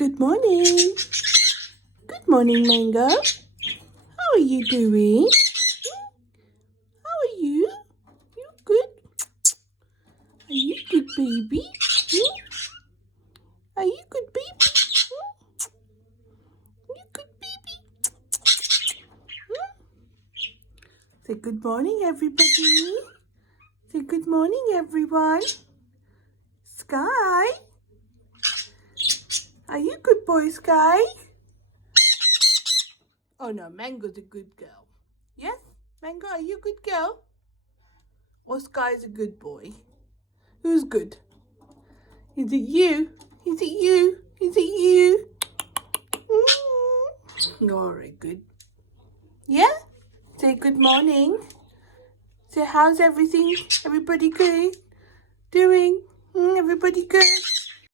Good morning. Good morning, Mango. How are you doing? How are you? You good? Are you good, baby? Are you good, baby? You good, baby? Say good morning, everybody. Say good morning, everyone. Sky. Are you good boy, Sky? Oh no, Mango's a good girl. Yes? Mango, are you a good girl? Or Sky's a good boy? Who's good? Is it you? Is it you? Is it you? Alright, good. Yeah? Say good morning. Say how's everything? Everybody good? Doing? Everybody good?